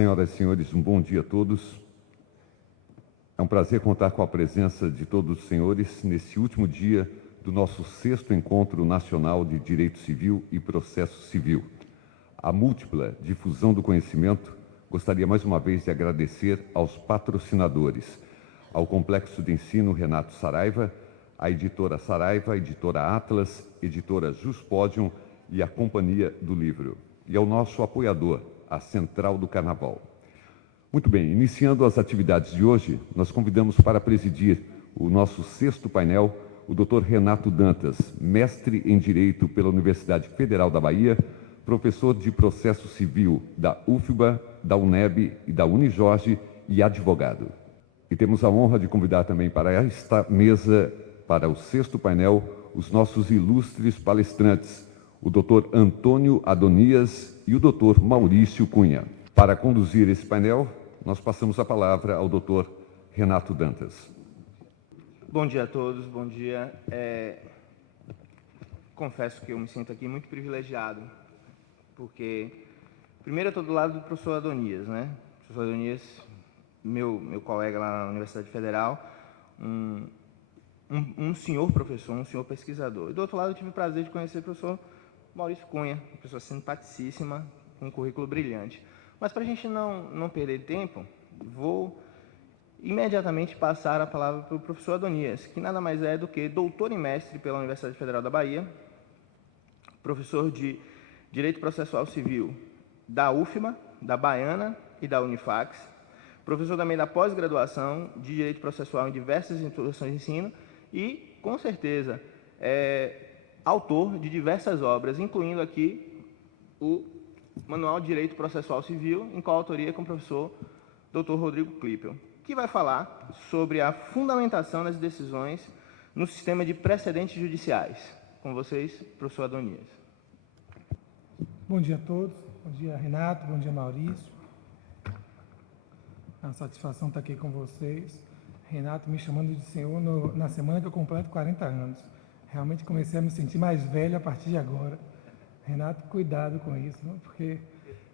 Senhoras e senhores, um bom dia a todos. É um prazer contar com a presença de todos os senhores nesse último dia do nosso 6º Encontro Nacional de Direito Civil e Processo Civil. A múltipla difusão do conhecimento, gostaria mais uma vez de agradecer aos patrocinadores, ao Complexo de Ensino Renato Saraiva, à editora Saraiva, a editora Atlas, editora Juspodium e a Companhia do Livro, e ao nosso apoiador, a Central do Carnaval. Muito bem, iniciando as atividades de hoje, nós convidamos para presidir o nosso 6º painel o Dr. Renato Dantas, mestre em Direito pela Universidade Federal da Bahia, professor de Processo Civil da UFBA, da UNEB e da Unijorge e advogado. E temos a honra de convidar também para esta mesa, para o 6º painel, os nossos ilustres palestrantes, o Dr. Antônio Adonias e o Dr. Maurício Cunha. Para conduzir esse painel, nós passamos a palavra ao Dr. Renato Dantas. Bom dia a todos, bom dia. Confesso que eu me sinto aqui muito privilegiado, porque, primeiro, eu estou do lado do professor Adonias, né? O professor Adonias, meu colega lá na Universidade Federal, um senhor professor, um senhor pesquisador. E, do outro lado, eu tive o prazer de conhecer o professor Maurício Cunha, uma pessoa simpaticíssima, com um currículo brilhante. Mas, para a gente não perder tempo, vou imediatamente passar a palavra para o professor Adonias, que nada mais é do que doutor e mestre pela Universidade Federal da Bahia, professor de Direito Processual Civil da UFBA, da Baiana e da Unifax, professor também da pós-graduação de Direito Processual em diversas instituições de ensino e, com certeza, autor de diversas obras, incluindo aqui o Manual de Direito Processual Civil, em coautoria com o professor Dr. Rodrigo Klippel, que vai falar sobre a fundamentação das decisões no sistema de precedentes judiciais. Com vocês, professor Adonias. Bom dia a todos. Bom dia, Renato. Bom dia, Maurício. É uma satisfação estar aqui com vocês. Renato me chamando de senhor na semana que eu completo 40 anos. Realmente comecei a me sentir mais velho a partir de agora. Renato, cuidado com isso, porque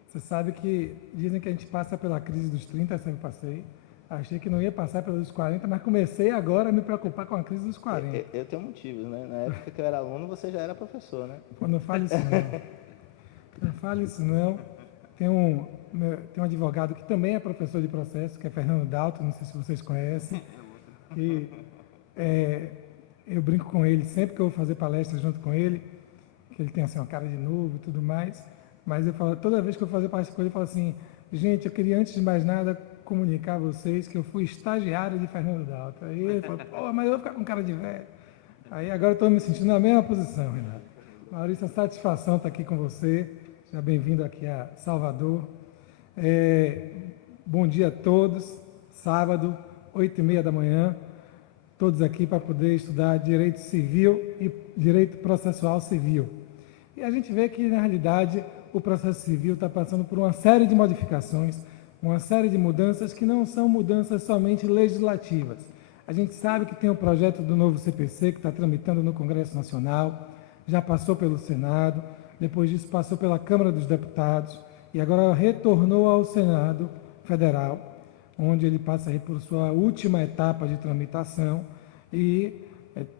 você sabe que dizem que a gente passa pela crise dos 30, eu sempre passei. Achei que não ia passar pelos 40, mas comecei agora a me preocupar com a crise dos 40. Eu tenho motivos, né? Na época que eu era aluno, você já era professor, né? Pô, não fale isso não. Não fale isso não. Tem um advogado que também é professor de processo, que é Fernando Dalton, não sei se vocês conhecem. E, eu brinco com ele sempre que eu vou fazer palestra junto com ele, que ele tem assim uma cara de novo e tudo mais. Mas eu falo, toda vez que eu fazer palestra com ele, eu falo assim, gente, eu queria antes de mais nada comunicar a vocês que eu fui estagiário de Fernando Dalton. Aí ele falou, pô, mas eu vou ficar com cara de velho. Aí agora eu estou me sentindo na mesma posição, Renato. Maurício, é satisfação estar aqui com você. Seja bem-vindo aqui a Salvador. Bom dia a todos. Sábado, 8h30 da manhã. Todos aqui para poder estudar Direito Civil e Direito Processual Civil. E a gente vê que, na realidade, o processo civil está passando por uma série de modificações, uma série de mudanças que não são mudanças somente legislativas. A gente sabe que tem o projeto do novo CPC que está tramitando no Congresso Nacional, já passou pelo Senado, depois disso passou pela Câmara dos Deputados e agora retornou ao Senado Federal, onde ele passa aí por sua última etapa de tramitação e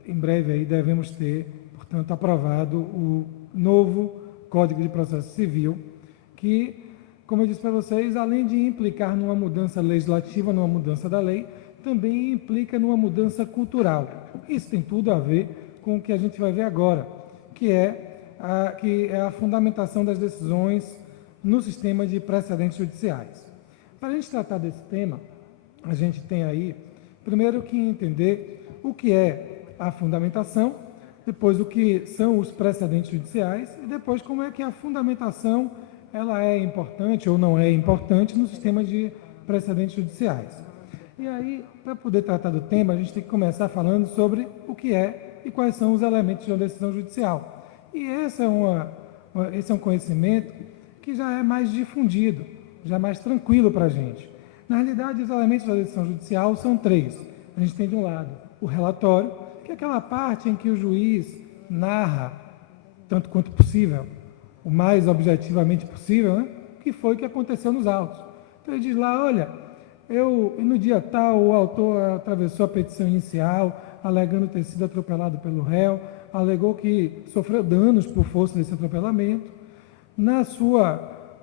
em breve aí devemos ter, portanto, aprovado o novo Código de Processo Civil, que, como eu disse para vocês, além de implicar numa mudança legislativa, numa mudança da lei, também implica numa mudança cultural. Isso tem tudo a ver com o que a gente vai ver agora, que é a fundamentação das decisões no sistema de precedentes judiciais. Para a gente tratar desse tema, a gente tem aí, primeiro, que entender o que é a fundamentação, depois o que são os precedentes judiciais e depois como é que a fundamentação ela é importante ou não é importante no sistema de precedentes judiciais. E aí, para poder tratar do tema, a gente tem que começar falando sobre o que é e quais são os elementos de uma decisão judicial. E esse é um conhecimento que já é mais difundido, já é mais tranquilo para a gente. Na realidade, os elementos da decisão judicial são 3. A gente tem, de um lado, o relatório, que é aquela parte em que o juiz narra, tanto quanto possível, o mais objetivamente possível, né, o que foi que aconteceu nos autos. Então ele diz lá, olha, no dia tal o autor atravessou a petição inicial, alegando ter sido atropelado pelo réu, alegou que sofreu danos por força desse atropelamento. Na sua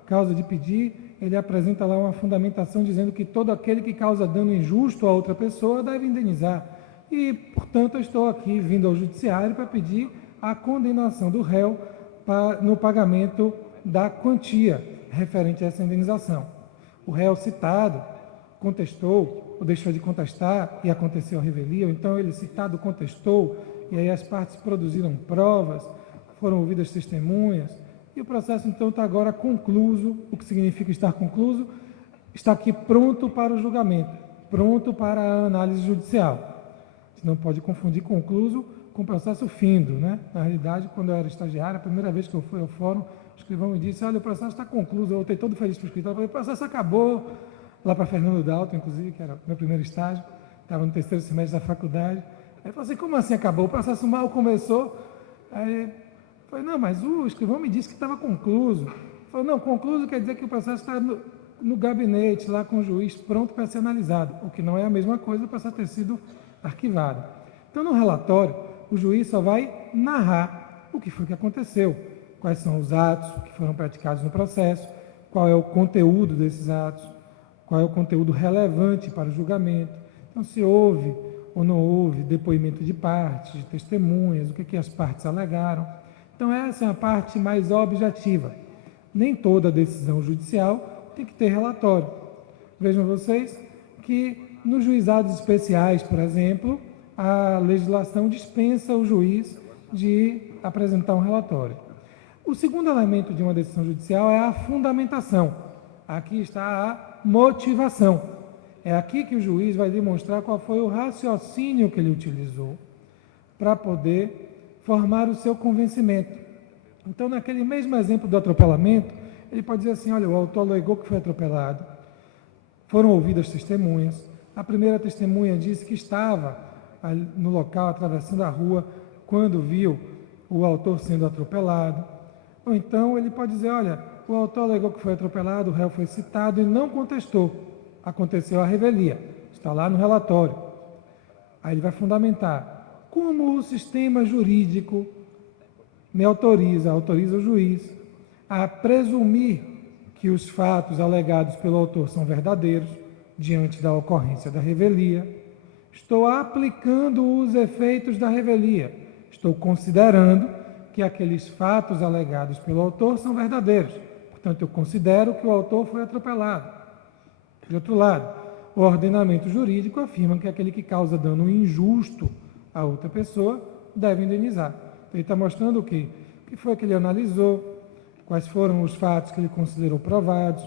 causa de pedir, ele apresenta lá uma fundamentação dizendo que todo aquele que causa dano injusto a outra pessoa deve indenizar. E, portanto, eu estou aqui vindo ao judiciário para pedir a condenação do réu no pagamento da quantia referente a essa indenização. O réu citado contestou, ou deixou de contestar, e aconteceu a revelia, ou então ele citado contestou, e aí as partes produziram provas, foram ouvidas testemunhas, e o processo então está agora concluso. O que significa estar concluso? Está aqui pronto para o julgamento, pronto para a análise judicial. A gente não pode confundir concluso com processo findo, né? Na realidade, quando eu era estagiário, a primeira vez que eu fui ao fórum, o escrivão me disse, olha, o processo está concluso. Eu voltei todo feliz para o escritório, falei, o processo acabou. Lá para Fernando Dalton, inclusive, que era o meu primeiro estágio, estava no terceiro semestre da faculdade. Aí eu falei assim, como assim acabou? O processo mal começou. Aí eu falei, não, mas o escrivão me disse que estava concluso. Ele falou, não, concluso quer dizer que o processo está no gabinete, lá com o juiz, pronto para ser analisado, o que não é a mesma coisa para ter sido arquivado. Então, no relatório, o juiz só vai narrar o que foi que aconteceu, quais são os atos que foram praticados no processo, qual é o conteúdo desses atos, qual é o conteúdo relevante para o julgamento. Então, se houve ou não houve depoimento de partes, de testemunhas, o que as partes alegaram. Então, essa é a parte mais objetiva. Nem toda decisão judicial tem que ter relatório. Vejam vocês que nos juizados especiais, por exemplo, a legislação dispensa o juiz de apresentar um relatório. O segundo elemento de uma decisão judicial é a fundamentação. Aqui está a motivação. É aqui que o juiz vai demonstrar qual foi o raciocínio que ele utilizou para poder formar o seu convencimento. Então, naquele mesmo exemplo do atropelamento, ele pode dizer assim, olha, o autor alegou que foi atropelado, foram ouvidas testemunhas, a primeira testemunha disse que estava no local, atravessando a rua, quando viu o autor sendo atropelado. Ou então ele pode dizer, olha, o autor alegou que foi atropelado, o réu foi citado e não contestou. Aconteceu a revelia, está lá no relatório. Aí ele vai fundamentar como o sistema jurídico me autoriza o juiz a presumir que os fatos alegados pelo autor são verdadeiros diante da ocorrência da revelia. Estou aplicando os efeitos da revelia. Estou considerando que aqueles fatos alegados pelo autor são verdadeiros. Portanto, eu considero que o autor foi atropelado. De outro lado, o ordenamento jurídico afirma que aquele que causa dano injusto a outra pessoa deve indenizar. Então, ele está mostrando o quê? O que foi que ele analisou, quais foram os fatos que ele considerou provados,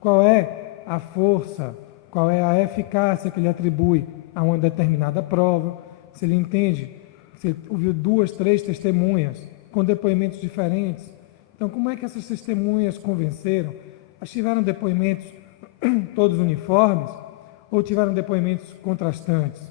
qual é a força, qual é a eficácia que ele atribui a uma determinada prova, se ele entende, se ele ouviu 2, 3 testemunhas com depoimentos diferentes. Então, como é que essas testemunhas convenceram? Elas tiveram depoimentos todos uniformes ou tiveram depoimentos contrastantes?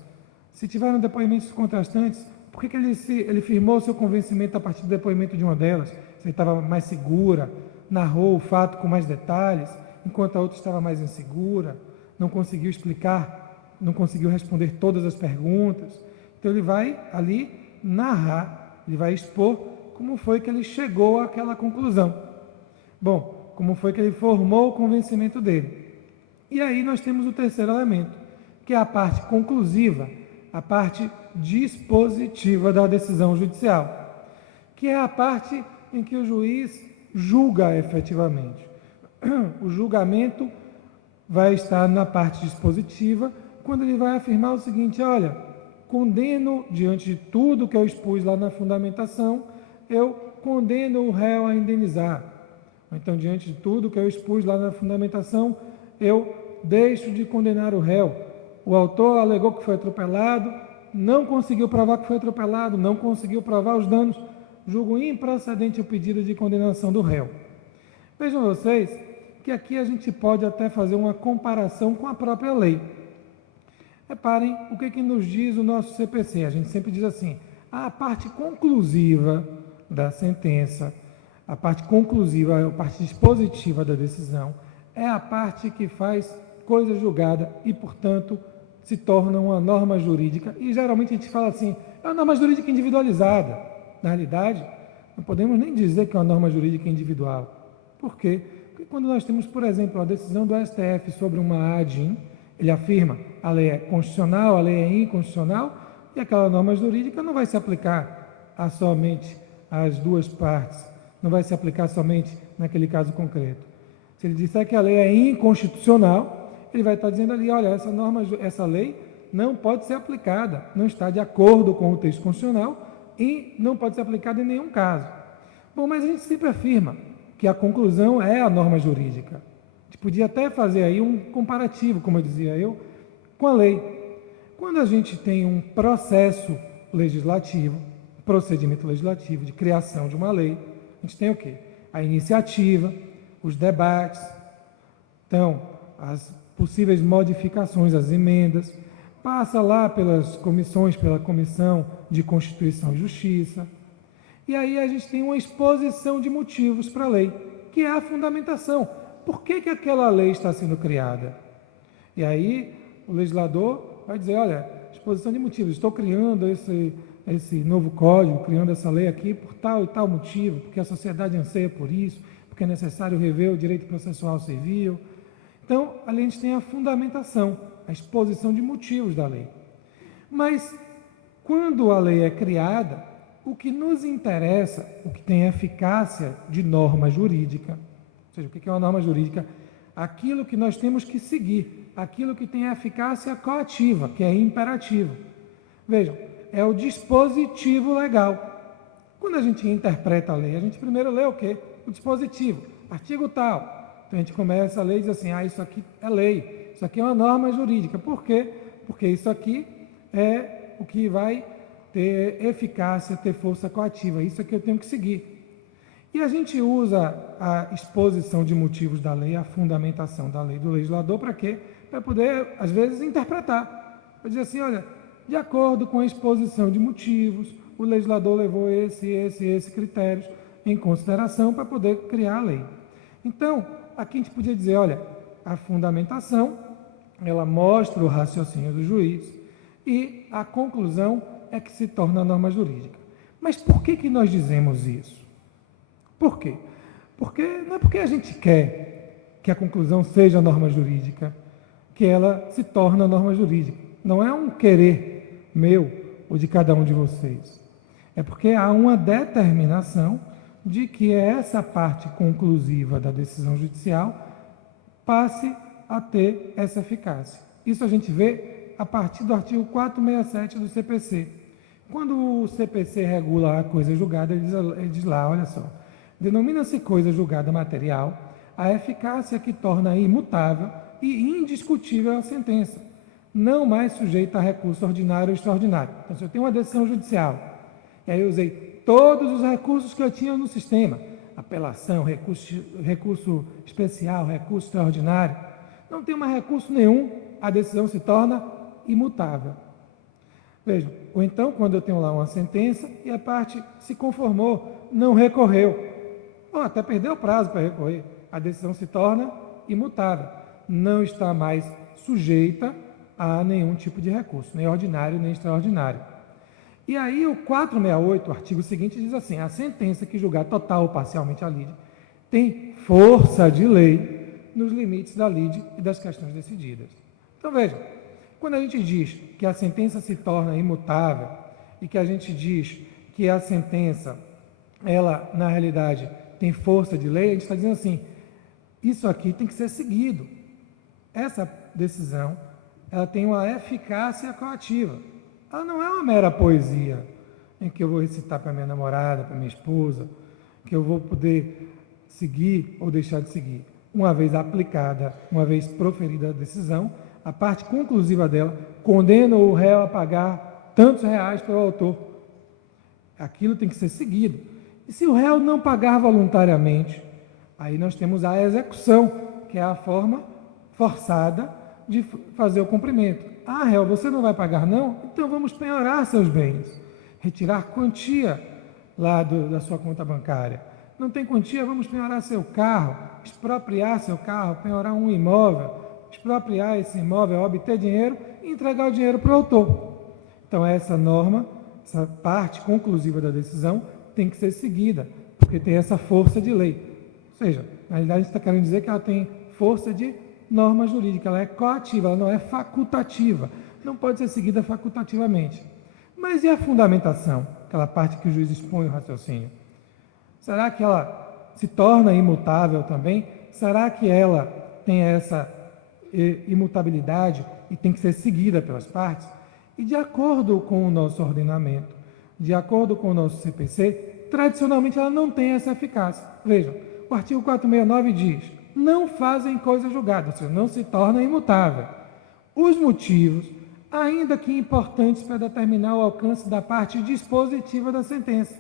Se tiveram depoimentos contrastantes, por que ele firmou seu convencimento a partir do depoimento de uma delas? Se ele estava mais segura, narrou o fato com mais detalhes, enquanto a outra estava mais insegura, não conseguiu explicar, não conseguiu responder todas as perguntas. Então ele vai ali narrar, ele vai expor como foi que ele chegou àquela conclusão. Bom, como foi que ele formou o convencimento dele. E aí nós temos o terceiro elemento, que é a parte conclusiva, a parte dispositiva da decisão judicial, que é a parte em que o juiz julga efetivamente. O julgamento vai estar na parte dispositiva, quando ele vai afirmar o seguinte, olha, condeno, diante de tudo que eu expus lá na fundamentação, eu condeno o réu a indenizar. Então, diante de tudo que eu expus lá na fundamentação, eu deixo de condenar o réu. O autor alegou que foi atropelado, não conseguiu provar que foi atropelado, não conseguiu provar os danos, julgo improcedente o pedido de condenação do réu. Vejam vocês que aqui a gente pode até fazer uma comparação com a própria lei. Reparem o que nos diz o nosso CPC. A gente sempre diz assim, a parte conclusiva da sentença, a parte conclusiva, a parte dispositiva da decisão, é a parte que faz coisa julgada e, portanto, se torna uma norma jurídica. E geralmente a gente fala assim, é uma norma jurídica individualizada. Na realidade, não podemos nem dizer que é uma norma jurídica individual. Por quê? Porque quando nós temos, por exemplo, a decisão do STF sobre uma ADIM, ele afirma a lei é constitucional, a lei é inconstitucional, e aquela norma jurídica não vai se aplicar a somente as duas partes, não vai se aplicar somente naquele caso concreto. Se ele disser que a lei é inconstitucional, ele vai estar dizendo ali, olha, essa lei não pode ser aplicada, não está de acordo com o texto constitucional e não pode ser aplicada em nenhum caso. Bom, mas a gente sempre afirma que a conclusão é a norma jurídica. A gente podia até fazer aí um comparativo, como eu dizia eu, com a lei. Quando a gente tem um processo legislativo, procedimento legislativo de criação de uma lei, a gente tem o quê? A iniciativa, os debates, então, as possíveis modificações, as emendas, passa lá pelas comissões, pela Comissão de Constituição e Justiça, e aí a gente tem uma exposição de motivos para a lei, que é a fundamentação. Por que que aquela lei está sendo criada? E aí o legislador vai dizer, olha, exposição de motivos, estou criando esse novo código, criando essa lei aqui por tal e tal motivo, porque a sociedade anseia por isso, porque é necessário rever o direito processual civil. Então, ali a gente tem a fundamentação, a exposição de motivos da lei. Mas, quando a lei é criada, o que nos interessa, o que tem eficácia de norma jurídica, ou seja, o que é uma norma jurídica? Aquilo que nós temos que seguir, aquilo que tem eficácia coativa, que é imperativo. Vejam, é o dispositivo legal. Quando a gente interpreta a lei, a gente primeiro lê o quê? O dispositivo, artigo tal. Então a gente começa a ler e diz assim, isso aqui é lei, isso aqui é uma norma jurídica. Por quê? Porque isso aqui é o que vai ter eficácia, ter força coativa, isso aqui eu tenho que seguir. E a gente usa a exposição de motivos da lei, a fundamentação da lei do legislador, para quê? Para poder, às vezes, interpretar. Para dizer assim, olha, de acordo com a exposição de motivos, o legislador levou esse critérios em consideração para poder criar a lei. Então, aqui a gente podia dizer, olha, a fundamentação, ela mostra o raciocínio do juiz e a conclusão é que se torna norma jurídica. Mas por que que nós dizemos isso? Por quê? Porque não é porque a gente quer que a conclusão seja norma jurídica, que ela se torna norma jurídica. Não é um querer meu ou de cada um de vocês. É porque há uma determinação de que essa parte conclusiva da decisão judicial passe a ter essa eficácia. Isso a gente vê a partir do artigo 467 do CPC. Quando o CPC regula a coisa julgada, ele diz lá, olha só, denomina-se coisa julgada material a eficácia que torna imutável e indiscutível a sentença, não mais sujeita a recurso ordinário ou extraordinário. Então, se eu tenho uma decisão judicial, e aí eu usei todos os recursos que eu tinha no sistema, apelação, recurso especial, recurso extraordinário, não tem mais recurso nenhum, a decisão se torna imutável. Vejam, ou então, quando eu tenho lá uma sentença e a parte se conformou, não recorreu, ou até perdeu o prazo para recorrer, a decisão se torna imutável, não está mais sujeita a nenhum tipo de recurso, nem ordinário, nem extraordinário. E aí o 468, o artigo seguinte, diz assim, a sentença que julgar total ou parcialmente a lide tem força de lei nos limites da lide e das questões decididas. Então vejam, quando a gente diz que a sentença se torna imutável e que a gente diz que a sentença, ela na realidade tem força de lei, a gente está dizendo assim, isso aqui tem que ser seguido. Essa decisão, ela tem uma eficácia coativa. Ela não é uma mera poesia em que eu vou recitar para minha namorada, para minha esposa, que eu vou poder seguir ou deixar de seguir. Uma vez aplicada, uma vez proferida a decisão, a parte conclusiva dela condena o réu a pagar tantos reais pelo autor. Aquilo tem que ser seguido. E se o réu não pagar voluntariamente, aí nós temos a execução, que é a forma forçada de fazer o cumprimento. Ah, réu, você não vai pagar não? Então vamos penhorar seus bens, retirar quantia lá da sua conta bancária. não tem quantia, vamos penhorar seu carro, expropriar seu carro, penhorar um imóvel, expropriar esse imóvel, obter dinheiro e entregar o dinheiro para o autor. Então, essa norma, essa parte conclusiva da decisão, tem que ser seguida, porque tem essa força de lei. Ou seja, na realidade, a gente está querendo dizer que ela tem força de norma jurídica, ela é coativa, ela não é facultativa, não pode ser seguida facultativamente. Mas e a fundamentação, aquela parte que o juiz expõe o raciocínio? Será que ela se torna imutável também? Será que ela tem essa imutabilidade e tem que ser seguida pelas partes? E de acordo com o nosso ordenamento, de acordo com o nosso CPC, tradicionalmente ela não tem essa eficácia. Vejam, o artigo 469 diz: não fazem coisa julgada, ou seja, não se torna imutável. Os motivos, ainda que importantes para determinar o alcance da parte dispositiva da sentença.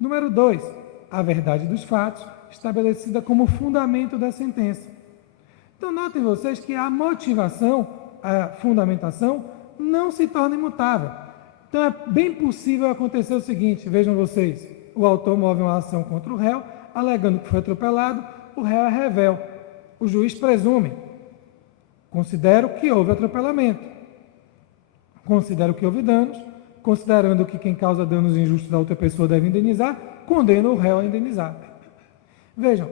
Número 2, a verdade dos fatos, estabelecida como fundamento da sentença. Então, notem vocês que a motivação, a fundamentação, não se torna imutável. Então, é bem possível acontecer o seguinte, vejam vocês, o autor move uma ação contra o réu, alegando que foi atropelado, o réu é revel. O juiz presume. Considero que houve atropelamento. Considero que houve danos. Considerando que quem causa danos injustos a outra pessoa deve indenizar, condena o réu a indenizar. Vejam,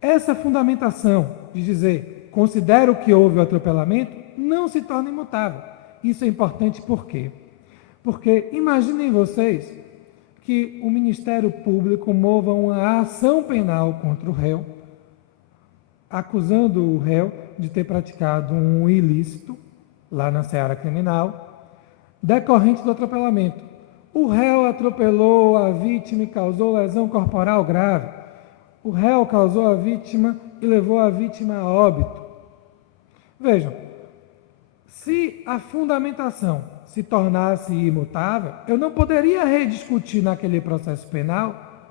essa fundamentação de dizer considero que houve o atropelamento não se torna imutável. Isso é importante por quê? Porque imaginem vocês que o Ministério Público mova uma ação penal contra o réu, acusando o réu de ter praticado um ilícito lá na seara criminal, decorrente do atropelamento. O réu atropelou a vítima e causou lesão corporal grave. O réu causou a vítima e levou a vítima a óbito. Vejam, se a fundamentação se tornasse imutável, eu não poderia rediscutir naquele processo penal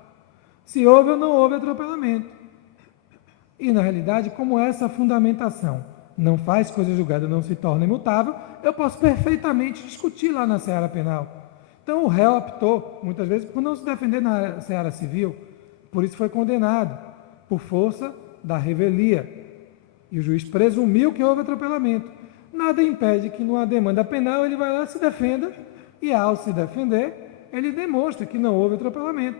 se houve ou não houve atropelamento. E, na realidade, como essa fundamentação não faz coisa julgada, não se torna imutável, eu posso perfeitamente discutir lá na seara penal. Então, o réu optou, muitas vezes, por não se defender na seara civil, por isso foi condenado, por força da revelia. E o juiz presumiu que houve atropelamento. Nada impede que, numa demanda penal, ele vai lá e se defenda, e, ao se defender, ele demonstra que não houve atropelamento.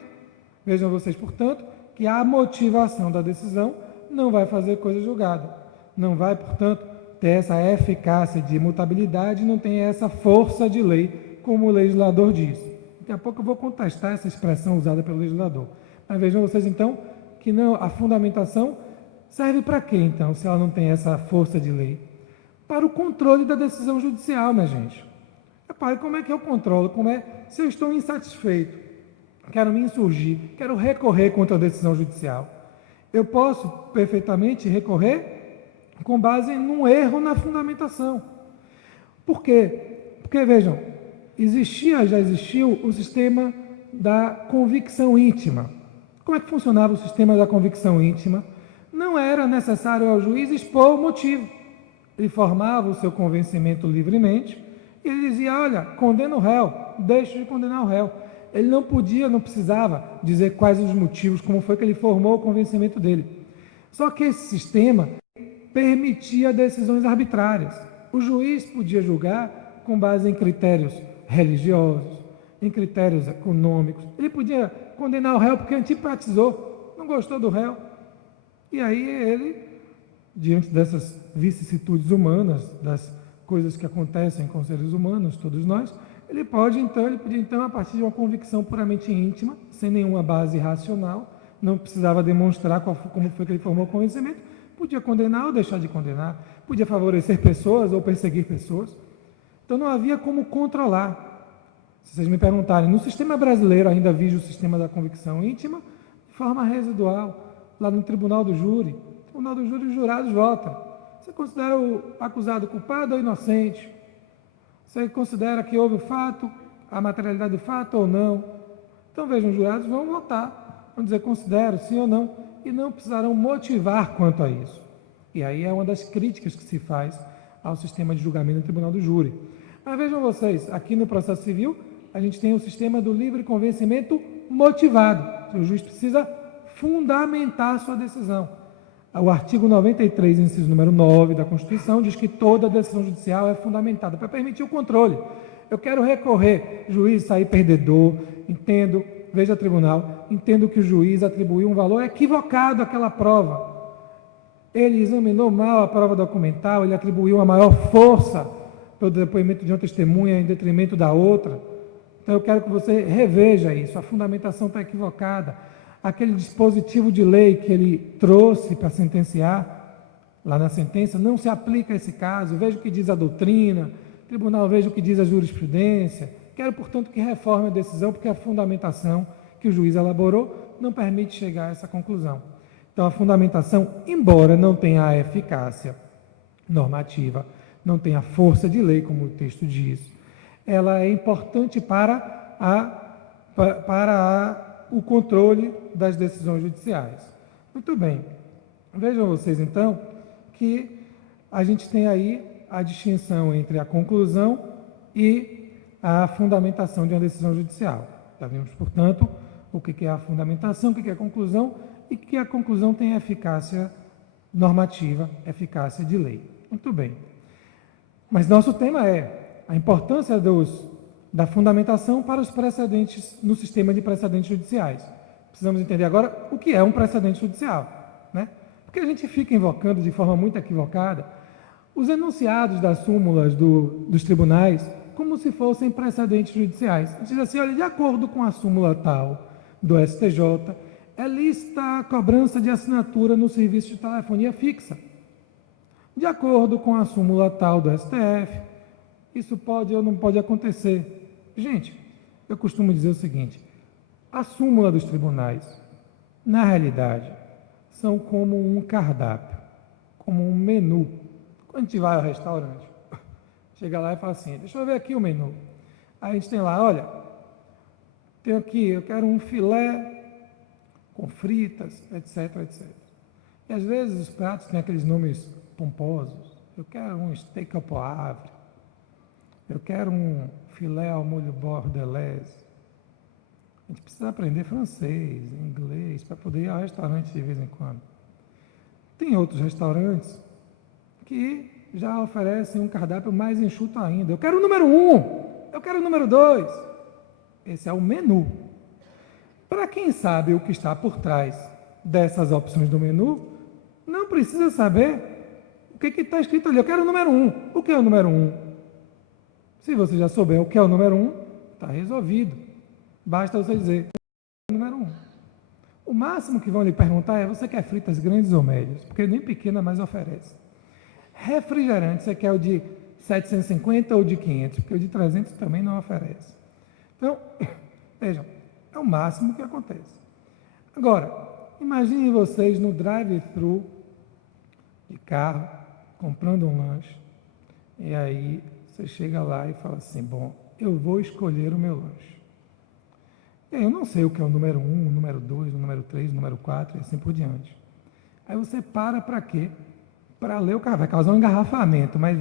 Vejam vocês, portanto, que a motivação da decisão não vai fazer coisa julgada. Não vai, portanto, ter essa eficácia de imutabilidade, não tem essa força de lei, como o legislador diz. Daqui a pouco eu vou contestar essa expressão usada pelo legislador. Mas vejam vocês, então, que não, a fundamentação serve para quê, então, se ela não tem essa força de lei? Para o controle da decisão judicial, minha gente. Repare, como é que eu controlo? Se eu estou insatisfeito, quero me insurgir, quero recorrer contra a decisão judicial, eu posso perfeitamente recorrer com base num erro na fundamentação. Por quê? Porque, vejam, já existiu o sistema da convicção íntima. Como é que funcionava o sistema da convicção íntima? Não era necessário ao juiz expor o motivo. Ele formava o seu convencimento livremente e ele dizia, olha, condena o réu, deixa de condenar o réu. Ele não precisava dizer quais os motivos, como foi que ele formou o convencimento dele. Só que esse sistema permitia decisões arbitrárias. O juiz podia julgar com base em critérios religiosos, em critérios econômicos. Ele podia condenar o réu porque antipatizou, não gostou do réu. E aí ele, diante dessas vicissitudes humanas, das coisas que acontecem com seres humanos, todos nós, ele podia então, a partir de uma convicção puramente íntima, sem nenhuma base racional, não precisava demonstrar como foi que ele formou o convencimento, podia condenar ou deixar de condenar, podia favorecer pessoas ou perseguir pessoas. Então não havia como controlar. Se vocês me perguntarem, no sistema brasileiro ainda vige o sistema da convicção íntima de forma residual, lá no tribunal do júri. No tribunal do júri os jurados votam. Você considera o acusado culpado ou inocente? Você considera que houve o fato, a materialidade do fato ou não? Então vejam, os jurados vão votar, vão dizer considero sim ou não, e não precisarão motivar quanto a isso. E aí é uma das críticas que se faz ao sistema de julgamento no tribunal do júri. Mas vejam vocês, aqui no processo civil, a gente tem o sistema do livre convencimento motivado. o juiz precisa fundamentar a sua decisão. O artigo 93, inciso número 9 da Constituição, diz que toda decisão judicial é fundamentada para permitir o controle. Eu quero recorrer, juiz sair perdedor, entendo, veja tribunal, entendo que o juiz atribuiu um valor equivocado àquela prova. Ele examinou mal a prova documental, ele atribuiu uma maior força para o depoimento de uma testemunha em detrimento da outra. Então eu quero que você reveja isso, a fundamentação está equivocada. Aquele dispositivo de lei que ele trouxe para sentenciar, lá na sentença, não se aplica a esse caso. Veja o que diz a doutrina, o tribunal veja o que diz a jurisprudência. Quero, portanto, que reforme a decisão, porque a fundamentação que o juiz elaborou não permite chegar a essa conclusão. Então, a fundamentação, embora não tenha a eficácia normativa, não tenha a força de lei, como o texto diz, ela é importante para o controle das decisões judiciais. Muito bem. Vejam vocês, então, que a gente tem aí a distinção entre a conclusão e a fundamentação de uma decisão judicial. Já vimos, portanto, o que é a fundamentação, o que é a conclusão, e que a conclusão tem eficácia normativa, eficácia de lei. Muito bem. Mas nosso tema é a importância da fundamentação para os precedentes no sistema de precedentes judiciais. Precisamos entender agora o que é um precedente judicial, né? Porque a gente fica invocando de forma muito equivocada os enunciados das súmulas dos tribunais como se fossem precedentes judiciais. A gente diz assim, olha, de acordo com a súmula tal do STJ, é lícita a cobrança de assinatura no serviço de telefonia fixa. De acordo com a súmula tal do STF, isso pode ou não pode acontecer. Gente, eu costumo dizer o seguinte, a súmula dos tribunais, na realidade, são como um cardápio, como um menu. Quando a gente vai ao restaurante, chega lá e fala assim, deixa eu ver aqui o menu. Aí a gente tem lá, olha, tenho aqui, eu quero um filé com fritas, etc, etc. E às vezes os pratos têm aqueles nomes pomposos. Eu quero um steak ao poivre, eu quero um filé ao molho bordelaise. A gente precisa aprender francês, inglês, para poder ir ao restaurante de vez em quando. Tem outros restaurantes que já oferecem um cardápio mais enxuto ainda. Eu quero o número 1, eu quero o número 2. Esse é o menu. Para quem sabe o que está por trás dessas opções do menu, não precisa saber o que está escrito ali. Eu quero o número 1. O que é o número 1? Se você já souber o que é o número 1, está resolvido. Basta você dizer o número 1. O máximo que vão lhe perguntar é, você quer fritas grandes ou médias? Porque nem pequena mais oferece. Refrigerante, você quer o de 750 ou de 500? Porque o de 300 também não oferece. Então, vejam, é o máximo que acontece. Agora, imaginem vocês no drive-thru de carro, comprando um lanche, e aí você chega lá e fala assim, bom, eu vou escolher o meu lanche. E aí eu não sei o que é o número 1, o número 2, o número 3, o número 4 e assim por diante. Aí você para quê? Para ler o carro. Vai causar um engarrafamento, mas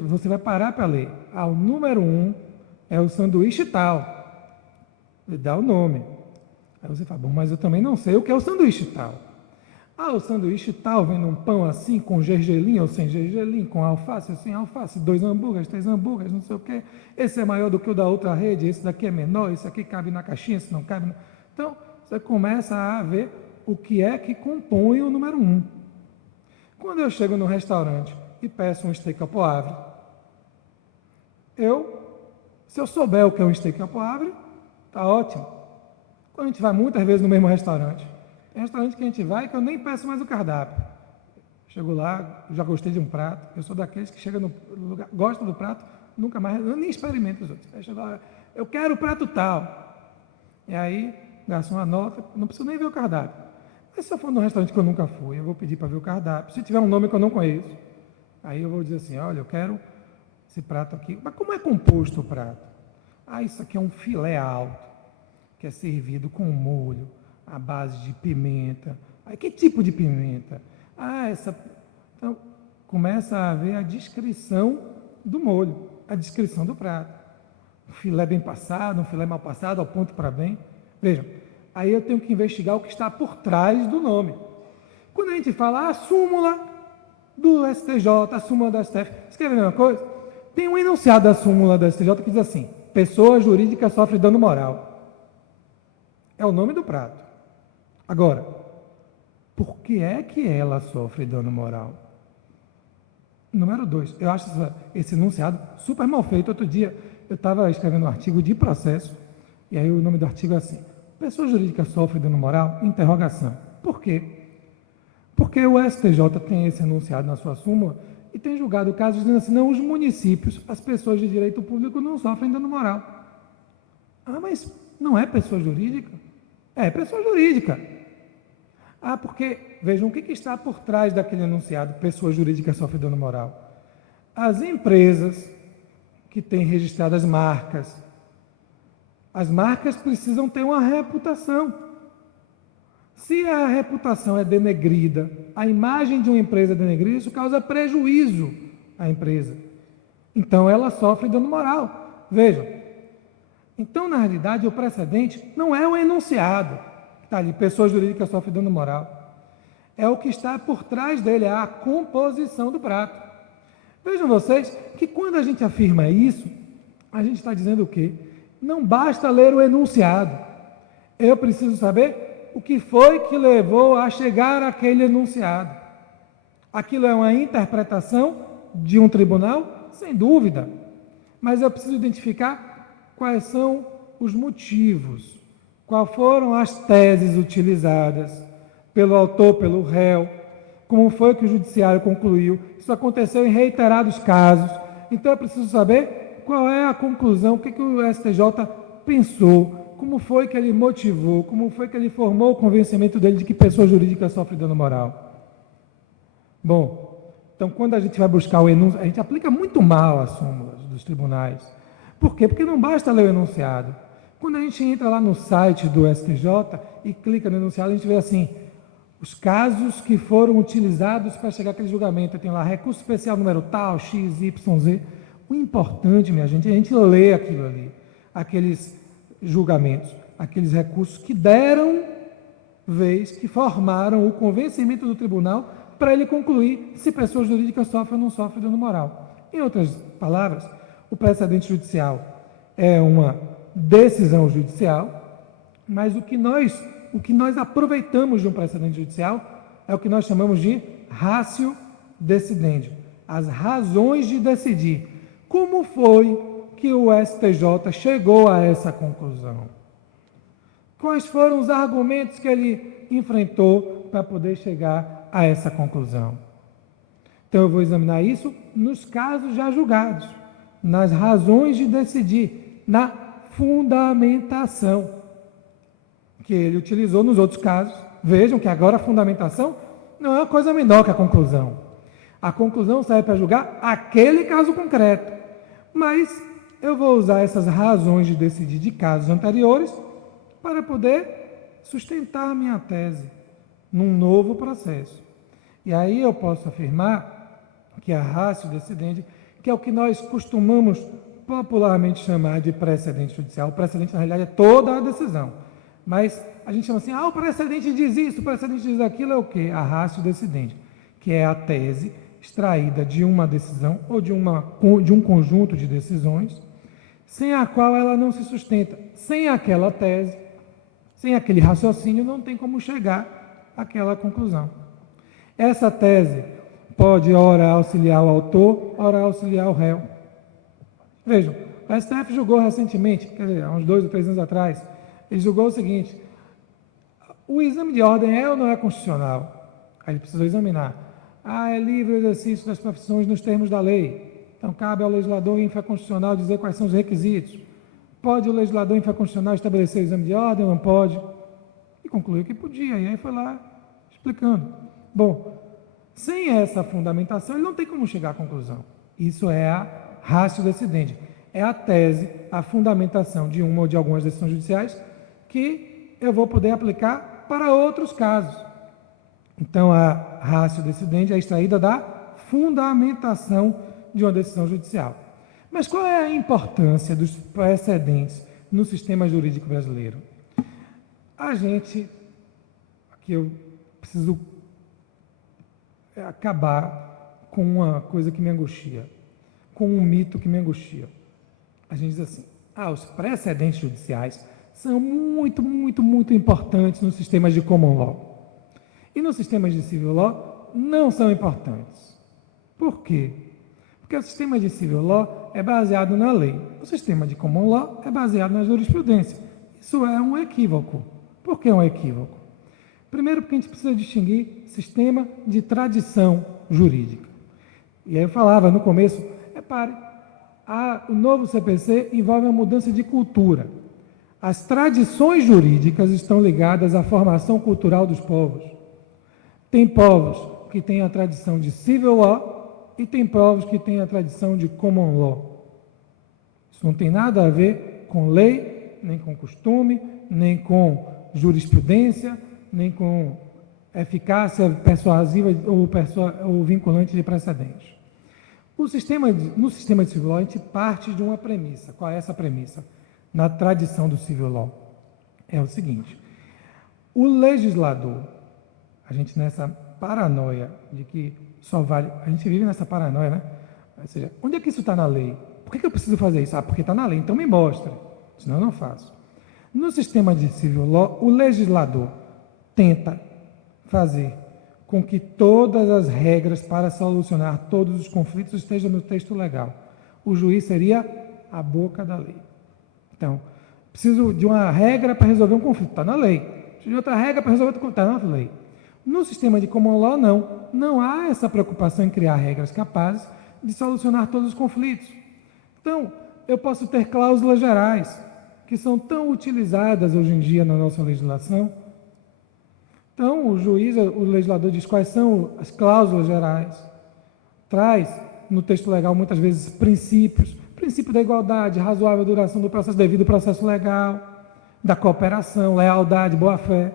você vai parar para ler. Ah, o número 1 é o sanduíche tal. Ele dá o nome. Aí você fala, bom, mas eu também não sei o que é o sanduíche tal. Ah, o sanduíche tal vem num pão assim, com gergelim ou sem gergelim, com alface ou sem alface, 2 hambúrgueres, 3 hambúrgueres, não sei o quê. Esse é maior do que o da outra rede, esse daqui é menor, esse aqui cabe na caixinha, esse não cabe. Então, você começa a ver o que é que compõe o número 1. Quando eu chego no restaurante e peço um steak ao poivre, se eu souber o que é um steak ao poivre, está ótimo. Quando a gente vai muitas vezes no mesmo restaurante, tem restaurante que a gente vai que eu nem peço mais o cardápio. Chego lá, já gostei de um prato, eu sou daqueles que chega no lugar, gosta do prato, nunca mais, eu nem experimento os outros. Aí chego lá, eu quero o prato tal. E aí, garçom anota, não preciso nem ver o cardápio. Mas se eu for num restaurante que eu nunca fui, eu vou pedir para ver o cardápio. Se tiver um nome que eu não conheço, aí eu vou dizer assim, olha, eu quero esse prato aqui. Mas como é composto o prato? Ah, isso aqui é um filé alto, que é servido com molho, à base de pimenta. Ah, que tipo de pimenta? Ah, Então, começa a haver a descrição do molho, a descrição do prato. Um filé bem passado, um filé mal passado, ao ponto para bem. Vejam, aí eu tenho que investigar o que está por trás do nome. Quando a gente fala a súmula do STJ, a súmula da STF, escreve a mesma coisa? Tem um enunciado da súmula da STJ que diz assim: pessoa jurídica sofre dano moral. É o nome do prato. Agora, por que é que ela sofre dano moral? Número 2, eu acho esse enunciado super mal feito. Outro dia eu estava escrevendo um artigo de processo, e aí o nome do artigo é assim: pessoa jurídica sofre dano moral? Interrogação. Por quê? Porque o STJ tem esse enunciado na sua súmula e tem julgado casos dizendo assim: não, os municípios, as pessoas de direito público não sofrem dano moral. Ah, mas não é pessoa jurídica? É pessoa jurídica. Ah, porque, vejam, o que está por trás daquele enunciado, pessoa jurídica sofre dano moral? As empresas que têm registradas marcas, as marcas precisam ter uma reputação. Se a reputação é denegrida, a imagem de uma empresa é denegrida, isso causa prejuízo à empresa. Então, ela sofre dano moral. Vejam, então, na realidade, o precedente não é o enunciado, que está ali, pessoa jurídica sofre dano moral. É o que está por trás dele, é a composição do prato. Vejam vocês que quando a gente afirma isso, a gente está dizendo o quê? Não basta ler o enunciado. Eu preciso saber o que foi que levou a chegar àquele enunciado. Aquilo é uma interpretação de um tribunal? Sem dúvida. Mas eu preciso identificar quais são os motivos, quais foram as teses utilizadas pelo autor, pelo réu, como foi que o judiciário concluiu. Isso aconteceu em reiterados casos. Então eu preciso saber qual é a conclusão, o que o STJ pensou, como foi que ele motivou, como foi que ele formou o convencimento dele de que pessoa jurídica sofre dano moral. Bom, então quando a gente vai buscar o enunciado, a gente aplica muito mal as súmulas dos tribunais. Por quê? Porque não basta ler o enunciado. Quando a gente entra lá no site do STJ e clica no enunciado, a gente vê assim: os casos que foram utilizados para chegar àquele julgamento. Tem lá recurso especial número tal, X, Y, Z. O importante, minha gente, é a gente ler aquilo ali, aqueles julgamentos, aqueles recursos que deram vez, que formaram o convencimento do tribunal para ele concluir se pessoa jurídica sofre ou não sofre dano moral. Em outras palavras, o precedente judicial é uma decisão judicial, mas o que nós aproveitamos de um precedente judicial é o que nós chamamos de ratio decidendi, as razões de decidir. Como foi que o STJ chegou a essa conclusão? Quais foram os argumentos que ele enfrentou para poder chegar a essa conclusão? Então eu vou examinar isso nos casos já julgados, nas razões de decidir, na fundamentação que ele utilizou nos outros casos. Vejam que agora a fundamentação não é uma coisa menor que a conclusão. A conclusão serve para julgar aquele caso concreto, mas eu vou usar essas razões de decidir de casos anteriores para poder sustentar a minha tese num novo processo. E aí eu posso afirmar que a ratio decidendi, que é o que nós costumamos popularmente chamar de precedente judicial. O precedente, na realidade, é toda a decisão. Mas a gente chama assim: o precedente diz isso, o precedente diz aquilo. É o quê? A ratio decidendi, que é a tese extraída de uma decisão ou de um conjunto de decisões, sem a qual ela não se sustenta. Sem aquela tese, sem aquele raciocínio, não tem como chegar àquela conclusão. Essa tese pode, ora, auxiliar o autor, ora, auxiliar o réu. Vejam, o STF julgou recentemente, quer dizer, há uns 2 ou 3 anos atrás, ele julgou o seguinte: o exame de ordem é ou não é constitucional? Aí ele precisou examinar. É livre o exercício das profissões nos termos da lei. Então, cabe ao legislador infraconstitucional dizer quais são os requisitos. Pode o legislador infraconstitucional estabelecer o exame de ordem ou não pode? E concluiu que podia, e aí foi lá explicando. Bom, sem essa fundamentação, ele não tem como chegar à conclusão. Isso é a ratio decidendi. É a tese, a fundamentação de uma ou de algumas decisões judiciais que eu vou poder aplicar para outros casos. Então, a ratio decidendi é extraída da fundamentação de uma decisão judicial. Mas qual é a importância dos precedentes no sistema jurídico brasileiro? Aqui eu preciso acabar com uma coisa que me angustia, com um mito que me angustia. A gente diz assim, os precedentes judiciais são muito, muito, muito importantes nos sistemas de common law. E nos sistemas de civil law não são importantes. Por quê? Porque o sistema de civil law é baseado na lei. O sistema de common law é baseado na jurisprudência. Isso é um equívoco. Por que é um equívoco? Primeiro, porque a gente precisa distinguir sistema de tradição jurídica. E aí eu falava no começo, repare, o novo CPC envolve uma mudança de cultura. As tradições jurídicas estão ligadas à formação cultural dos povos. Tem povos que têm a tradição de civil law e tem povos que têm a tradição de common law. Isso não tem nada a ver com lei, nem com costume, nem com jurisprudência, nem com eficácia persuasiva ou vinculante de precedentes. No sistema de civil law, a gente parte de uma premissa. Qual é essa premissa? Na tradição do civil law. É o seguinte, o legislador, a gente nessa paranoia de que só vale... A gente vive nessa paranoia, né? Ou seja, onde é que isso está na lei? Por que eu preciso fazer isso? Porque está na lei, então me mostra. Senão eu não faço. No sistema de civil law, o legislador tenta fazer com que todas as regras para solucionar todos os conflitos estejam no texto legal. O juiz seria a boca da lei. Então, preciso de uma regra para resolver um conflito, está na lei. Preciso de outra regra para resolver outro conflito, está na lei. No sistema de common law, não. Não há essa preocupação em criar regras capazes de solucionar todos os conflitos. Então, eu posso ter cláusulas gerais, que são tão utilizadas hoje em dia na nossa legislação. Então, o legislador diz quais são as cláusulas gerais, traz no texto legal muitas vezes princípios, princípio da igualdade, razoável duração do processo, devido processo legal, da cooperação, lealdade, boa-fé.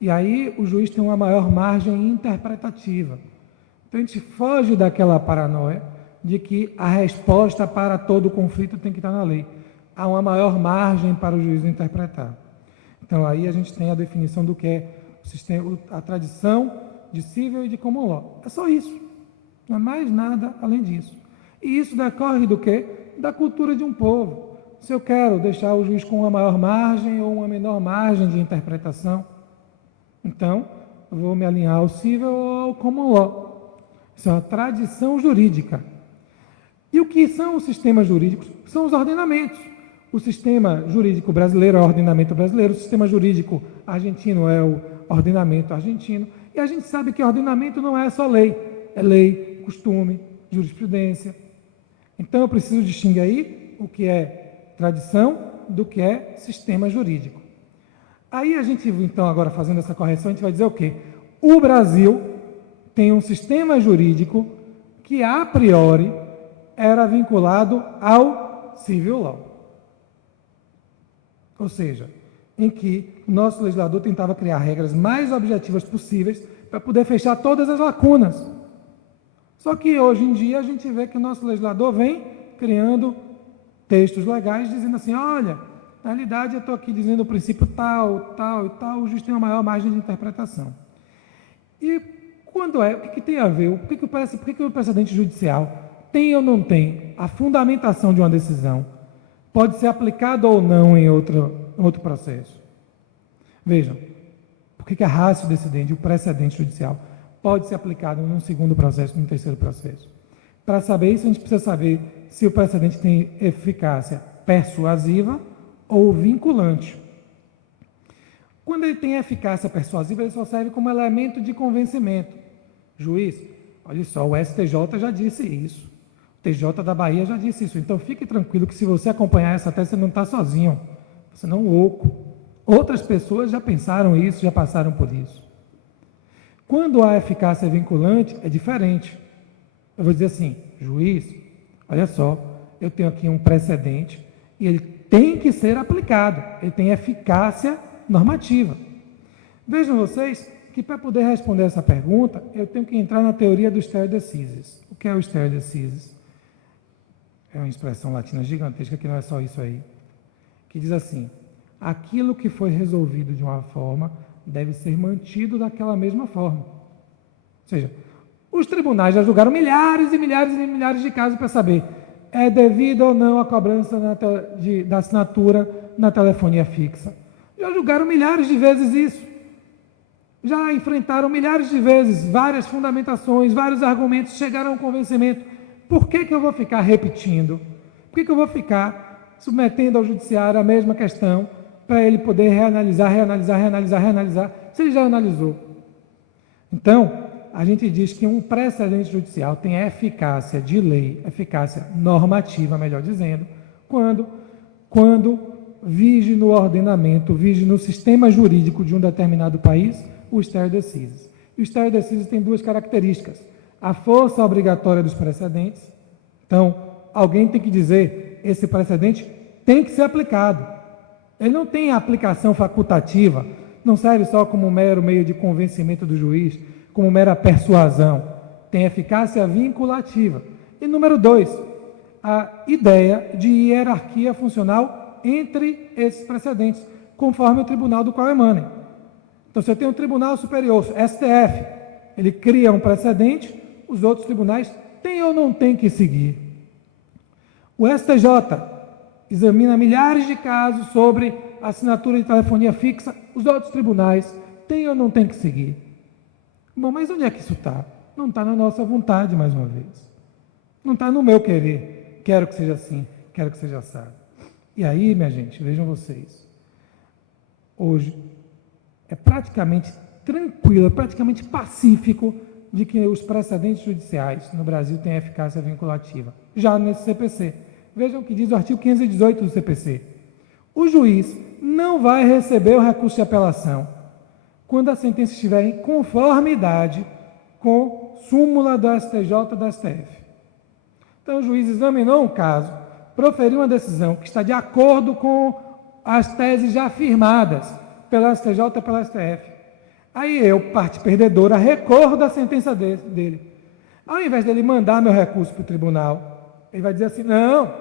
E aí o juiz tem uma maior margem interpretativa. Então, a gente foge daquela paranoia de que a resposta para todo conflito tem que estar na lei. Há uma maior margem para o juiz interpretar. Então, aí a gente tem a definição do que é a tradição de civil e de common law. É só isso. Não é mais nada além disso. E isso decorre do quê? Da cultura de um povo. Se eu quero deixar o juiz com uma maior margem ou uma menor margem de interpretação, então eu vou me alinhar ao civil ou ao common law. Isso é uma tradição jurídica. E o que são os sistemas jurídicos? São os ordenamentos. O sistema jurídico brasileiro é o ordenamento brasileiro, o sistema jurídico argentino é o ordenamento argentino, e a gente sabe que ordenamento não é só lei, é lei, costume, jurisprudência. Então eu preciso distinguir aí o que é tradição do que é sistema jurídico. Aí a gente, então, agora fazendo essa correção, a gente vai dizer o quê? O Brasil tem um sistema jurídico que, a priori, era vinculado ao civil law. Ou seja, em que o nosso legislador tentava criar regras mais objetivas possíveis para poder fechar todas as lacunas. Só que hoje em dia a gente vê que o nosso legislador vem criando textos legais dizendo assim, olha, na realidade eu estou aqui dizendo o princípio tal, tal e tal, o juiz tem uma maior margem de interpretação. E quando o que tem a ver? Por que o precedente judicial tem ou não tem a fundamentação de uma decisão? Pode ser aplicado ou não em outro processo. Vejam, por que a ratio decidendi, o precedente judicial, pode ser aplicado num segundo processo, num terceiro processo? Para saber isso, a gente precisa saber se o precedente tem eficácia persuasiva ou vinculante. Quando ele tem eficácia persuasiva, ele só serve como elemento de convencimento. Juiz, olha só, o STJ já disse isso. O TJ da Bahia já disse isso. Então, fique tranquilo que se você acompanhar essa tese, você não está sozinho. Você não é louco. Outras pessoas já pensaram isso, já passaram por isso. Quando a eficácia vinculante, é diferente. Eu vou dizer assim, juiz, olha só, eu tenho aqui um precedente e ele tem que ser aplicado. Ele tem eficácia normativa. Vejam vocês que para poder responder essa pergunta, eu tenho que entrar na teoria do stare decisis. O que é o stare decisis? É uma expressão latina gigantesca que não é só isso aí. Que diz assim, Aquilo que foi resolvido de uma forma deve ser mantido daquela mesma forma. Ou seja, os tribunais já julgaram milhares e milhares e milhares de casos para saber é devido ou não a cobrança da assinatura na telefonia fixa. Já julgaram milhares de vezes isso. Já enfrentaram milhares de vezes várias fundamentações, vários argumentos, chegaram ao convencimento. Por que eu vou ficar repetindo? Por que eu vou ficar submetendo ao judiciário a mesma questão para ele poder reanalisar, se ele já analisou? Então, a gente diz que um precedente judicial tem eficácia de lei, eficácia normativa, melhor dizendo, quando vige no ordenamento, vige no sistema jurídico de um determinado país, o stare decisis. E o stare decisis tem duas características: a força obrigatória dos precedentes. Então, alguém tem que dizer, esse precedente tem que ser aplicado. Ele não tem aplicação facultativa, não serve só como um mero meio de convencimento do juiz, como mera persuasão. Tem eficácia vinculativa. E número 2, a ideia de hierarquia funcional entre esses precedentes, conforme o tribunal do qual emanem. Então, se eu tenho um tribunal superior, STF, ele cria um precedente, os outros tribunais têm ou não têm que seguir. O STJ examina milhares de casos sobre assinatura de telefonia fixa, os outros tribunais têm ou não têm que seguir. Bom, mas onde é que isso está? Não está na nossa vontade, mais uma vez. Não está no meu querer. Quero que seja assim, quero que seja assado. E aí, minha gente, vejam vocês. Hoje é praticamente tranquilo, é praticamente pacífico de que os precedentes judiciais no Brasil têm eficácia vinculativa, já nesse CPC. Vejam o que diz o artigo 518 do CPC. O juiz não vai receber o recurso de apelação quando a sentença estiver em conformidade com súmula do STJ ou do STF. Então, o juiz examinou um caso, proferiu uma decisão que está de acordo com as teses já afirmadas pela STJ ou pela STF. Aí eu, parte perdedora, recorro da sentença dele. Ao invés dele mandar meu recurso para o tribunal, ele vai dizer assim, não,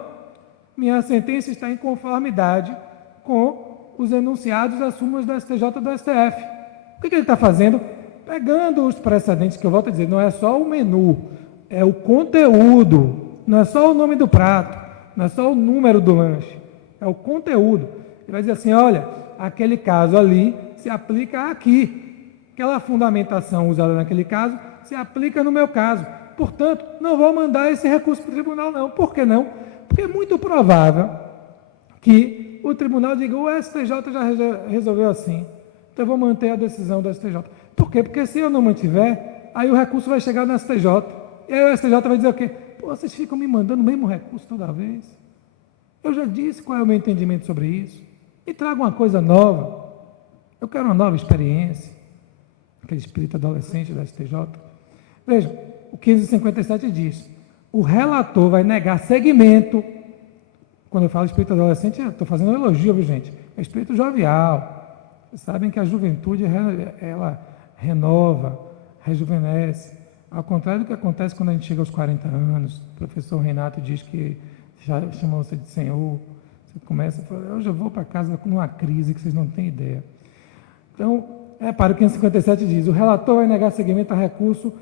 minha sentença está em conformidade com os enunciados das súmulas do STJ ou do STF. O que ele está fazendo? Pegando os precedentes, que eu volto a dizer, não é só o menu, é o conteúdo, não é só o nome do prato, não é só o número do lanche, é o conteúdo. Ele vai dizer assim, olha, aquele caso ali se aplica aqui. Aquela fundamentação usada naquele caso se aplica no meu caso. Portanto, não vou mandar esse recurso para o tribunal, não. Por que não? Porque é muito provável que o tribunal diga, o STJ já resolveu assim, então eu vou manter a decisão do STJ. Por quê? Porque se eu não mantiver, aí o recurso vai chegar no STJ. E aí o STJ vai dizer o quê? Pô, vocês ficam me mandando o mesmo recurso toda vez. Eu já disse qual é o meu entendimento sobre isso. E trago uma coisa nova. Eu quero uma nova experiência. Aquele espírito adolescente da STJ. Vejam, o 1557 diz, o relator vai negar seguimento. Quando eu falo espírito adolescente, estou fazendo um elogio, viu, gente? É espírito jovial. Vocês sabem que a juventude, ela renova, rejuvenesce. Ao contrário do que acontece quando a gente chega aos 40 anos, o professor Renato diz que já chamou você de senhor, você começa a falar, eu já vou para casa com uma crise que vocês não têm ideia. Então, para o 557 diz, o relator vai negar seguimento a recurso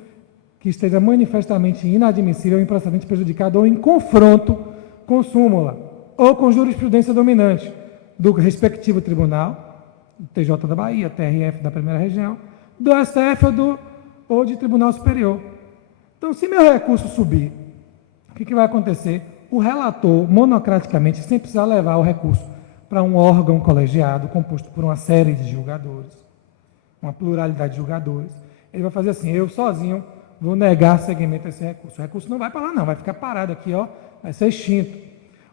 que esteja manifestamente inadmissível, improcedente, prejudicado ou em confronto com súmula ou com jurisprudência dominante do respectivo tribunal, TJ da Bahia, TRF da primeira região, do STF ou de tribunal superior. Então, se meu recurso subir, o que vai acontecer? O relator, monocraticamente, sem precisar levar o recurso para um órgão colegiado, composto por uma série de julgadores, uma pluralidade de julgadores, ele vai fazer assim, eu sozinho vou negar seguimento a esse recurso. O recurso não vai para lá, não, vai ficar parado aqui, ó, vai ser extinto.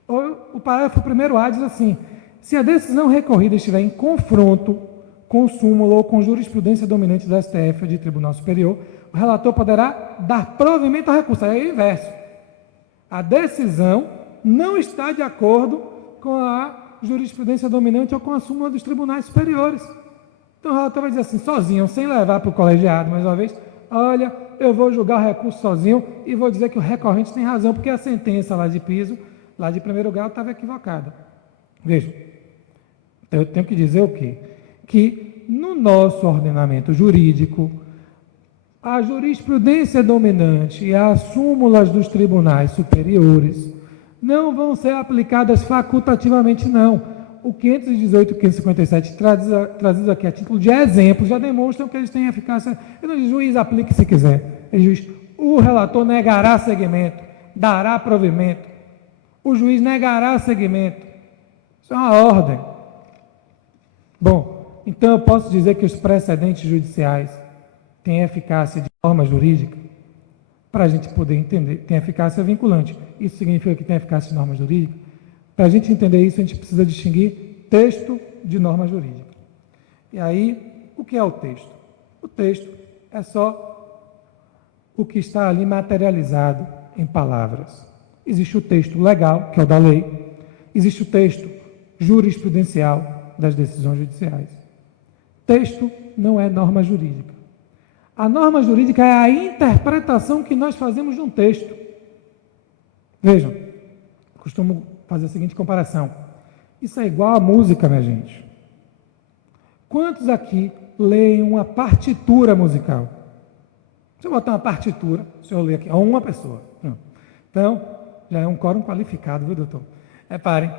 Ou o parágrafo 1º A diz assim, se a decisão recorrida estiver em confronto com súmula ou com jurisprudência dominante do STF ou de Tribunal Superior, o relator poderá dar provimento ao recurso. Aí é o inverso. A decisão não está de acordo com a jurisprudência dominante ou com a súmula dos tribunais superiores. Então o relator vai dizer assim, sozinho, sem levar para o colegiado, mais uma vez, olha, eu vou julgar o recurso sozinho e vou dizer que o recorrente tem razão, porque a sentença lá de piso, lá de primeiro grau, estava equivocada. Vejam, Então, eu tenho que dizer o quê? Que no nosso ordenamento jurídico, a jurisprudência dominante e as súmulas dos tribunais superiores não vão ser aplicadas facultativamente, não. O 518 e 557, trazidos aqui a título de exemplo, já demonstram que eles têm eficácia. Eu não digo, juiz, aplique se quiser. Ele diz, o relator negará seguimento, dará provimento. O juiz negará seguimento. Isso é uma ordem. Bom, então eu posso dizer que os precedentes judiciais têm eficácia de norma jurídica, para a gente poder entender, tem eficácia vinculante. Isso significa que tem eficácia de norma jurídica? Para a gente entender isso, a gente precisa distinguir texto de norma jurídica. E aí, o que é o texto? O texto é só o que está ali materializado em palavras. Existe o texto legal, que é o da lei, existe o texto jurisprudencial das decisões judiciais. Texto não é norma jurídica. A norma jurídica é a interpretação que nós fazemos de um texto. Vejam, costumo fazer a seguinte comparação. Isso é igual à música, minha gente. Quantos aqui leem uma partitura musical? Se eu botar uma partitura, se eu ler aqui, uma pessoa. Então, já é um quórum qualificado, viu, doutor? Reparem,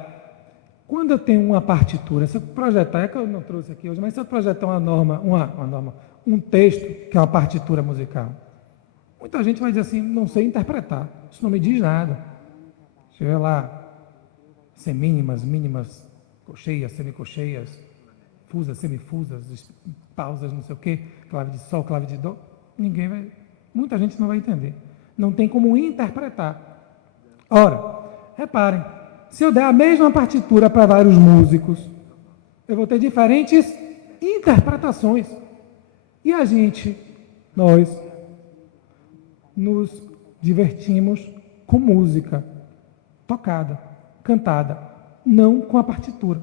quando eu tenho uma partitura, se eu projetar, é que eu não trouxe aqui hoje, mas se eu projetar um texto, que é uma partitura musical, muita gente vai dizer assim, não sei interpretar, isso não me diz nada. Deixa eu ver lá, semínimas, mínimas, cocheias, semicocheias, fusas, semifusas, pausas, não sei o quê, clave de sol, clave de dó, muita gente não vai entender. Não tem como interpretar. Ora, reparem, se eu der a mesma partitura para vários músicos, eu vou ter diferentes interpretações. E a gente, nós, nos divertimos com música tocada, cantada, não com a partitura.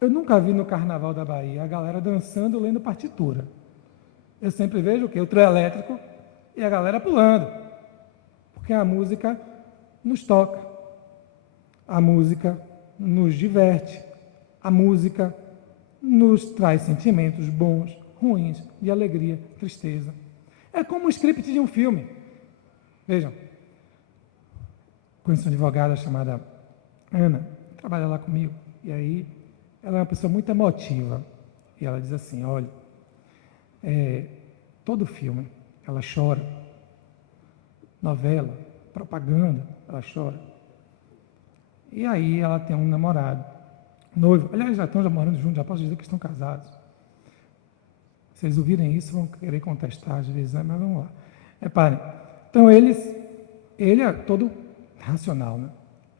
Eu nunca vi no Carnaval da Bahia a galera dançando lendo partitura. Eu sempre vejo o quê? O trio elétrico e a galera pulando. Porque a música nos toca, a música nos diverte, a música nos traz sentimentos bons, ruins, de alegria, tristeza. É como o script de um filme. Vejam, conheço uma advogada chamada Ana, trabalha lá comigo, e aí ela é uma pessoa muito emotiva, e ela diz assim, olha, todo filme, ela chora, novela, propaganda, ela chora. E aí ela tem um namorado, noivo, aliás, já estão morando juntos, já posso dizer que estão casados. Se eles ouvirem isso, vão querer contestar às vezes, né? Mas vamos lá. Reparem, então ele é todo racional, né?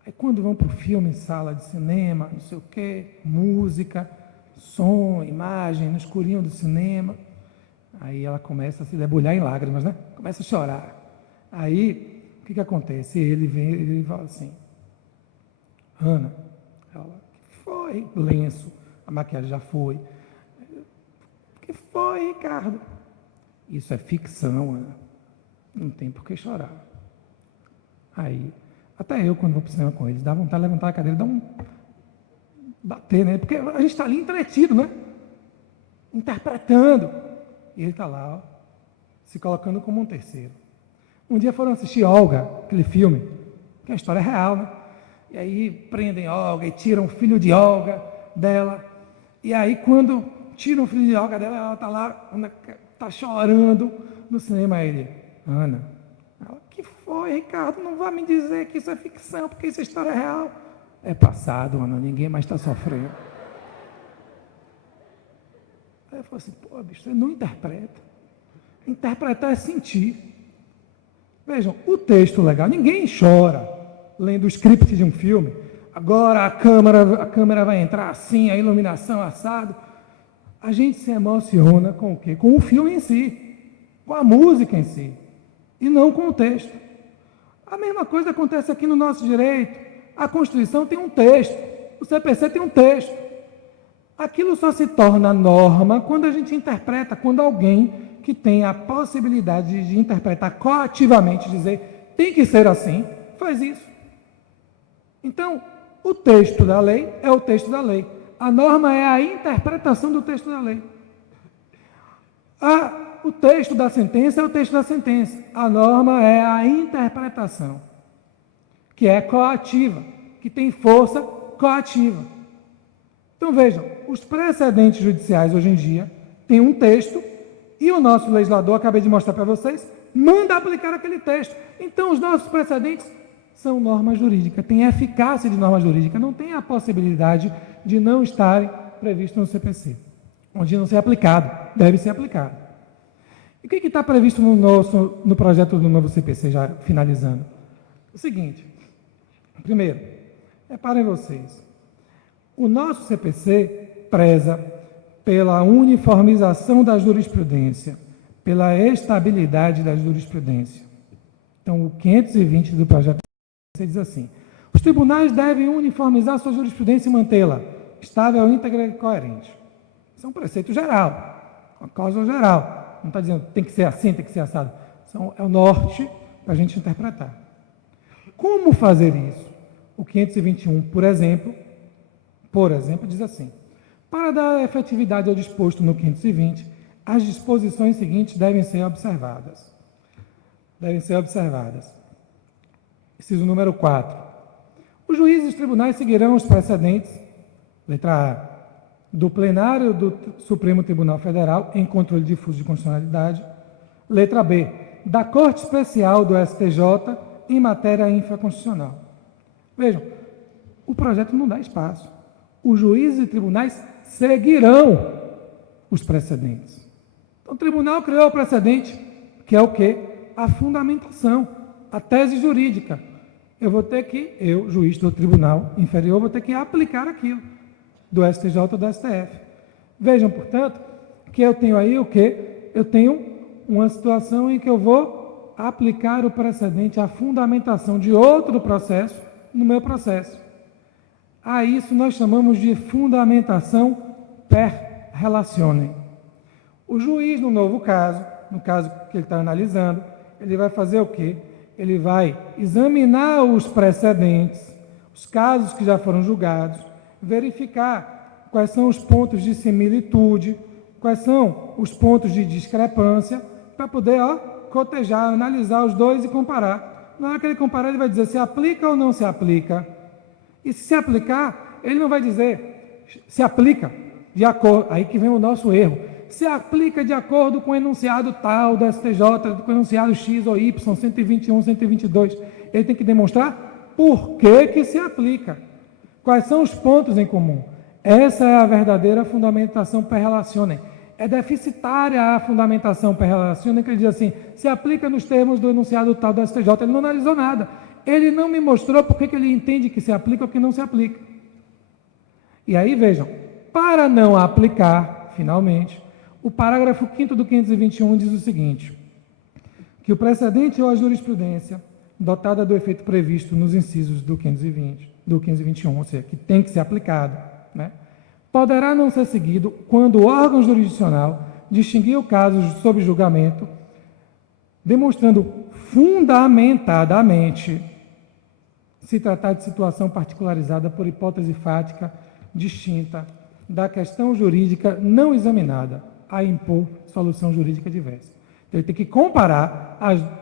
Aí quando vão para o filme, sala de cinema, não sei o quê, música, som, imagem, no escurinho do cinema, aí ela começa a se debulhar em lágrimas, né? Começa a chorar. Aí, o que acontece? Ele vem, ele fala assim, Ana, ela, que foi? Lenço, a maquiagem já foi. Que foi, Ricardo? Isso é ficção, Ana. Não tem por que chorar. Aí, até eu, quando vou para o cinema com eles, dá vontade de levantar a cadeira, bater, né? Porque a gente está ali entretido, né? Interpretando. E ele está lá, ó, se colocando como um terceiro. Um dia foram assistir Olga, aquele filme, que a história é real, né? E aí prendem Olga e tiram o filho de Olga dela. E aí, quando tiram o filho de Olga dela, ela está lá, está chorando no cinema. Aí ele, Ana, ela, que foi, Ricardo? Não vai me dizer que isso é ficção, porque isso é história real. É passado, Ana, ninguém mais está sofrendo. Aí eu falei assim, pô, bicho, você não interpreta. Interpretar é sentir. Vejam, o texto legal, ninguém chora lendo o script de um filme. Agora a câmera vai entrar assim, a iluminação assado. A gente se emociona com o quê? Com o filme em si, com a música em si, e não com o texto. A mesma coisa acontece aqui no nosso direito. A Constituição tem um texto, o CPC tem um texto. Aquilo só se torna norma quando a gente interpreta, quando alguém que tem a possibilidade de interpretar coativamente, dizer, tem que ser assim, faz isso. Então, o texto da lei é o texto da lei. A norma é a interpretação do texto da lei. O texto da sentença é o texto da sentença. A norma é a interpretação, que é coativa, que tem força coativa. Então vejam, os precedentes judiciais hoje em dia têm um texto e o nosso legislador, acabei de mostrar para vocês, manda aplicar aquele texto. Então os nossos precedentes são norma jurídica, têm eficácia de norma jurídica, não tem a possibilidade de não estarem previstos no CPC, onde não ser aplicado, deve ser aplicado. E o que está previsto no projeto do novo CPC, já finalizando? O seguinte, primeiro, reparem vocês, o nosso CPC preza pela uniformização da jurisprudência, pela estabilidade da jurisprudência. Então, o 520 do projeto diz assim: os tribunais devem uniformizar sua jurisprudência e mantê-la estável, íntegra e coerente. Isso é um preceito geral, uma cláusula geral. Não está dizendo tem que ser assim, tem que ser assado. É o norte para a gente interpretar. Como fazer isso? O 521, por exemplo, diz assim: para dar efetividade ao disposto no 520, as disposições seguintes devem ser observadas. Inciso número 4. Os juízes e tribunais seguirão os precedentes, letra A, do plenário do Supremo Tribunal Federal em controle difuso de constitucionalidade. Letra B, da Corte Especial do STJ em matéria infraconstitucional. Vejam, o projeto não dá espaço. Os juízes e tribunais seguirão os precedentes. Então, o tribunal criou o precedente, que é o quê? A fundamentação, a tese jurídica. Eu, juiz do tribunal inferior, vou ter que aplicar aquilo, do STJ ou do STF. Vejam, portanto, que eu tenho aí o quê? Eu tenho uma situação em que eu vou aplicar o precedente, a fundamentação de outro processo no meu processo. A isso nós chamamos de fundamentação per relationem. O juiz, no novo caso, no caso que ele está analisando, ele vai fazer o quê? Ele vai examinar os precedentes, os casos que já foram julgados, verificar quais são os pontos de similitude, quais são os pontos de discrepância, para poder cotejar, analisar os dois e comparar. Na hora que ele comparar, ele vai dizer se aplica ou não se aplica. E se aplicar, ele não vai dizer se aplica de acordo, aí que vem o nosso erro, se aplica de acordo com o enunciado tal do STJ, com o enunciado X ou Y, 121, 122. Ele tem que demonstrar por que se aplica. Quais são os pontos em comum? Essa é a verdadeira fundamentação per relationem. É deficitária a fundamentação per relationem, que ele diz assim, se aplica nos termos do enunciado tal do STJ. Ele não analisou nada. Ele não me mostrou por que ele entende que se aplica ou que não se aplica. E aí, vejam, para não aplicar, finalmente, o parágrafo 5º do 521 diz o seguinte, que o precedente ou a jurisprudência, dotada do efeito previsto nos incisos do 521, ou seja, que tem que ser aplicado, né, poderá não ser seguido quando o órgão jurisdicional distinguir o caso sob julgamento, demonstrando fundamentadamente se tratar de situação particularizada por hipótese fática distinta da questão jurídica não examinada, a impor solução jurídica diversa. Então, ele tem que comparar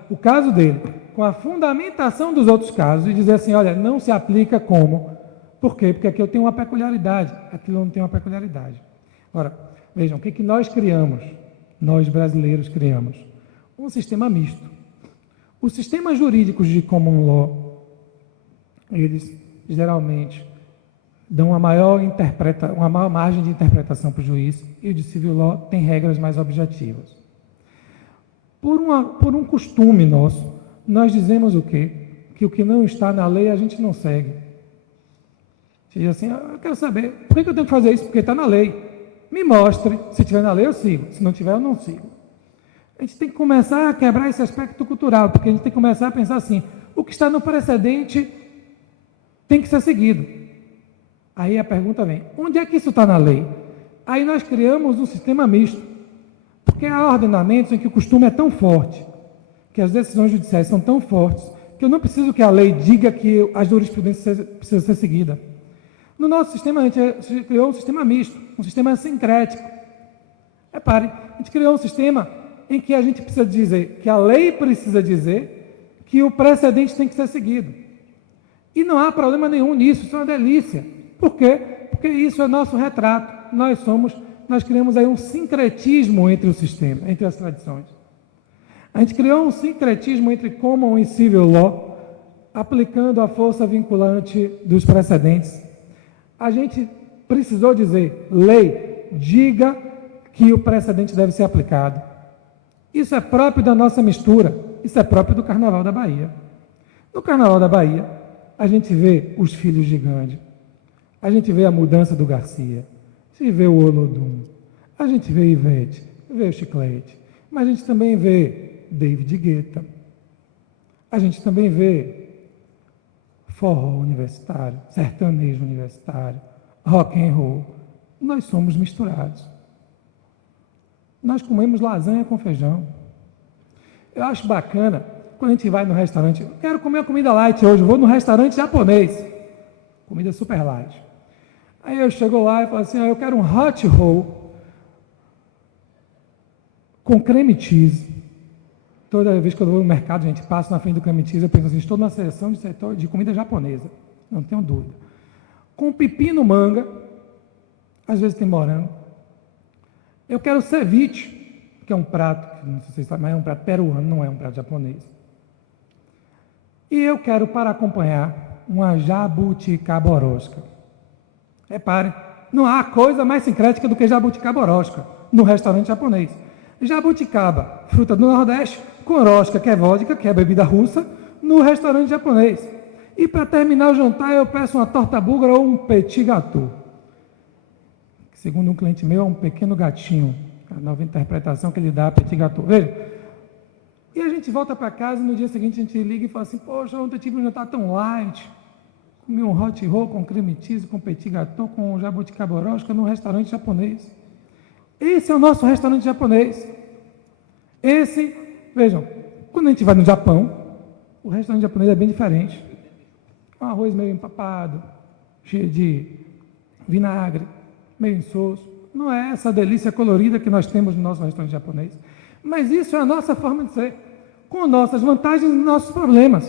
o caso dele com a fundamentação dos outros casos e dizer assim, olha, não se aplica como. Por quê? Porque aqui eu tenho uma peculiaridade, aquilo não tem uma peculiaridade. Agora, vejam, o que nós criamos? Nós, brasileiros, criamos um sistema misto. Os sistemas jurídicos de common law, eles geralmente dão uma maior margem de interpretação para o juiz, e o de civil law tem regras mais objetivas. Por um costume nosso, nós dizemos o quê? Que o que não está na lei a gente não segue. Você diz assim, eu quero saber, por que eu tenho que fazer isso? Porque está na lei. Me mostre, se estiver na lei eu sigo, se não tiver eu não sigo. A gente tem que começar a quebrar esse aspecto cultural, porque a gente tem que começar a pensar assim, o que está no precedente tem que ser seguido. Aí a pergunta vem, onde é que isso está na lei? Aí nós criamos um sistema misto, porque há ordenamentos em que o costume é tão forte, que as decisões judiciais são tão fortes, que eu não preciso que a lei diga que a jurisprudência precisa ser seguida. No nosso sistema, a gente criou um sistema misto, um sistema sincrético. Repare, a gente criou um sistema em que a gente precisa dizer, que a lei precisa dizer, que o precedente tem que ser seguido. E não há problema nenhum nisso, isso é uma delícia. Por quê? Porque isso é nosso retrato. Nós criamos aí um sincretismo entre o sistema, entre as tradições. A gente criou um sincretismo entre common e civil law, aplicando a força vinculante dos precedentes. A gente precisou dizer, lei, diga que o precedente deve ser aplicado. Isso é próprio da nossa mistura, isso é próprio do Carnaval da Bahia. No Carnaval da Bahia, a gente vê os filhos de Gandhi, a gente vê a mudança do Garcia, a gente vê o Olodum, a gente vê Ivete, vê o Chiclete, mas a gente também vê David Guetta, a gente também vê forró universitário, sertanejo universitário, rock and roll. Nós somos misturados. Nós comemos lasanha com feijão. Eu acho bacana, quando a gente vai no restaurante, eu quero comer uma comida light hoje, vou no restaurante japonês, comida super light. Aí eu chego lá e falo assim, eu quero um hot roll com creme cheese. Toda vez que eu vou no mercado, gente, passo na frente do creme cheese, eu penso assim, estou numa seleção de setor de comida japonesa, não tenho dúvida. Com pepino, manga, às vezes tem morango. Eu quero ceviche, que é um prato, não sei se vocês sabem, mas é um prato peruano, não é um prato japonês. E eu quero, para acompanhar, uma jabuticaborosca. Reparem, não há coisa mais sincrética do que jabuticaborosca no restaurante japonês. Jabuticaba, fruta do Nordeste, com rosca, que é vodka, que é bebida russa, no restaurante japonês. E para terminar o jantar, eu peço uma torta búlgara ou um petit gâteau. Que, segundo um cliente meu, é um pequeno gatinho. A nova interpretação que ele dá a petit gâteau. Veja. E a gente volta para casa e no dia seguinte a gente liga e fala assim, poxa, ontem eu tive um jantar tão light. Comi um hot roll com creme cheese, com petit gâteau, com jabuticaborosca num restaurante japonês. Esse é o nosso restaurante japonês. Esse, vejam, quando a gente vai no Japão, o restaurante japonês é bem diferente. Um arroz meio empapado, cheio de vinagre, meio insosso. Não é essa delícia colorida que nós temos no nosso restaurante japonês. Mas isso é a nossa forma de ser, com nossas vantagens e nossos problemas.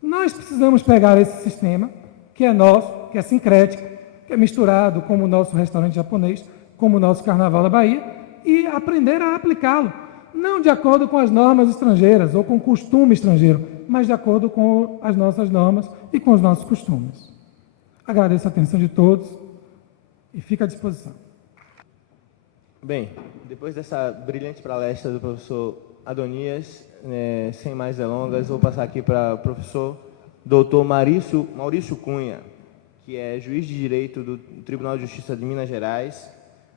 Nós precisamos pegar esse sistema, que é nosso, que é sincrético, que é misturado como o nosso restaurante japonês, como o nosso Carnaval da Bahia, e aprender a aplicá-lo. Não de acordo com as normas estrangeiras ou com o costume estrangeiro, mas de acordo com as nossas normas e com os nossos costumes. Agradeço a atenção de todos e fico à disposição. Bem, depois dessa brilhante palestra do professor Adonias, sem mais delongas, vou passar aqui para o professor doutor Maurício Cunha, que é juiz de Direito do Tribunal de Justiça de Minas Gerais,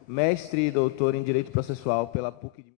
mestre e doutor em Direito Processual pela PUC de